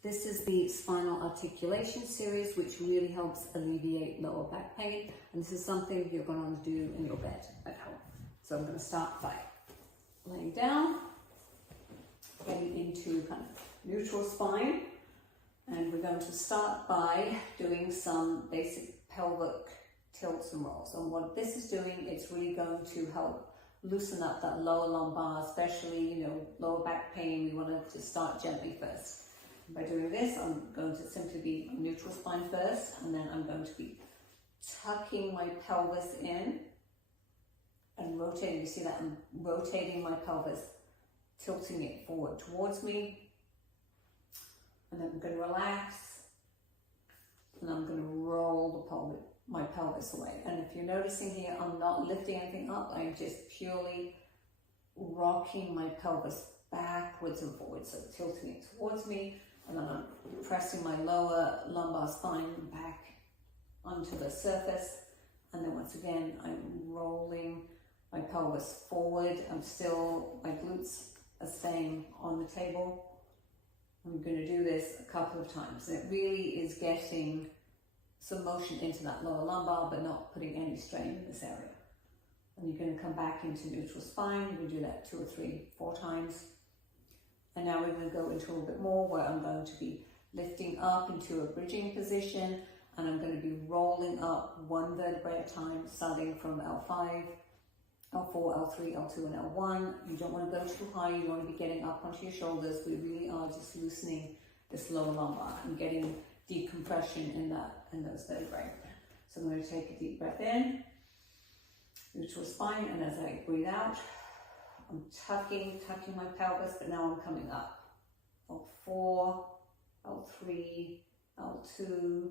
This is the Spinal Articulation series, which really helps alleviate lower back pain. And this is something you're going to want to do in your bed at home. So I'm going to start by laying down, getting into kind of neutral spine. And we're going to start by doing some basic pelvic tilts and rolls. And what this is doing, it's really going to help loosen up that lower lumbar, especially, lower back pain. We want to start gently first. By doing this, I'm going to simply be neutral spine first, and then I'm going to be tucking my pelvis in and rotating. You see that I'm rotating my pelvis, tilting it forward towards me, and then I'm going to relax, and I'm going to roll my pelvis away. And if you're noticing here, I'm not lifting anything up. I'm just purely rocking my pelvis backwards and forwards, so tilting it towards me. And then I'm pressing my lower lumbar spine back onto the surface. And then once again, I'm rolling my pelvis forward. My glutes are staying on the table. I'm going to do this a couple of times. And it really is getting some motion into that lower lumbar, but not putting any strain in this area. And you're going to come back into neutral spine. We do that 2 or 3, 4 times. And now we're going to go into a little bit more where I'm going to be lifting up into a bridging position, and I'm going to be rolling up 1 vertebrae at a time, starting from L5, L4, L3, L2, and L1. You don't want to go too high. You want to be getting up onto your shoulders. We really are just loosening this lower lumbar and getting decompression in those vertebrae. So I'm going to take a deep breath in, neutral spine, and as I breathe out, I'm tucking my pelvis, but now I'm coming up. L4, L3, L2,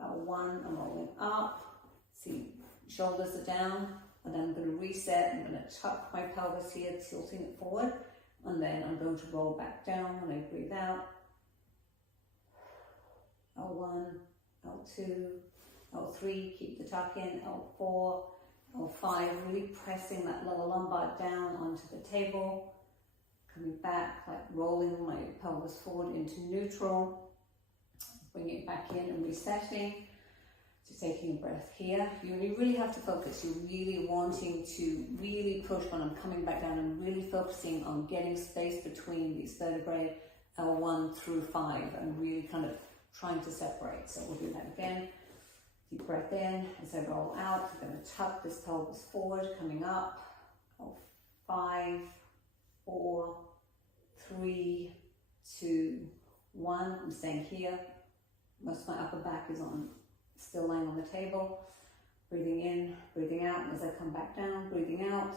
L1, I'm rolling up. See, shoulders are down, and then I'm going to reset. I'm going to tuck my pelvis here, tilting it forward, and then I'm going to roll back down when I breathe out. L1, L2, L3, keep the tuck in, L4, L5, really pressing that lower lumbar down onto the table, coming back, like rolling my pelvis forward into neutral, bringing it back in and resetting. So taking a breath here. You really have to focus. You're really wanting to really push when I'm coming back down and really focusing on getting space between these vertebrae, L1 through 5, and really kind of trying to separate. So we'll do that again. Deep breath in. As I roll out, I'm going to tuck this pelvis forward, coming up. 5, 4, 3, 2, 1. I'm staying here. Most of my upper back is still laying on the table. Breathing in, breathing out. And as I come back down, breathing out.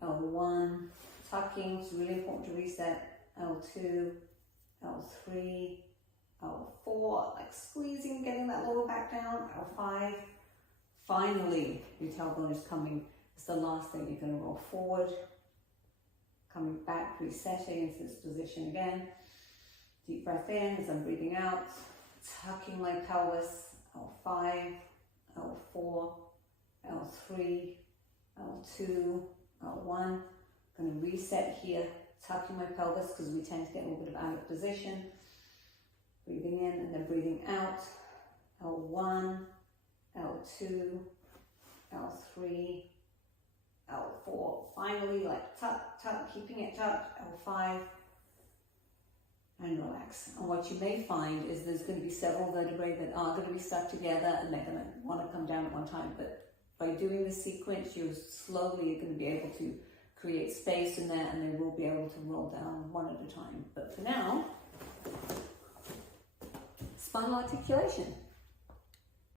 L1, tucking. It's really important to reset. L2, L3, L4, like squeezing, getting that lower back down. L5, finally, your tailbone is coming. It's the last thing. You're going to roll forward, coming back, resetting into this position again. Deep breath in as I'm breathing out, tucking my pelvis. L5, L4, L3, L2, L1. Going to reset here, tucking my pelvis because we tend to get a little bit of out of position. Breathing in and then breathing out. L1, L2, L3, L4. Finally, like tuck, tuck, keeping it tucked. L5, and relax. And what you may find is there's going to be several vertebrae that are going to be stuck together, and they're going to want to come down at one time. But by doing this sequence, you're going to be able to create space in there, and they will be able to roll down one at a time. But for now, spinal articulation.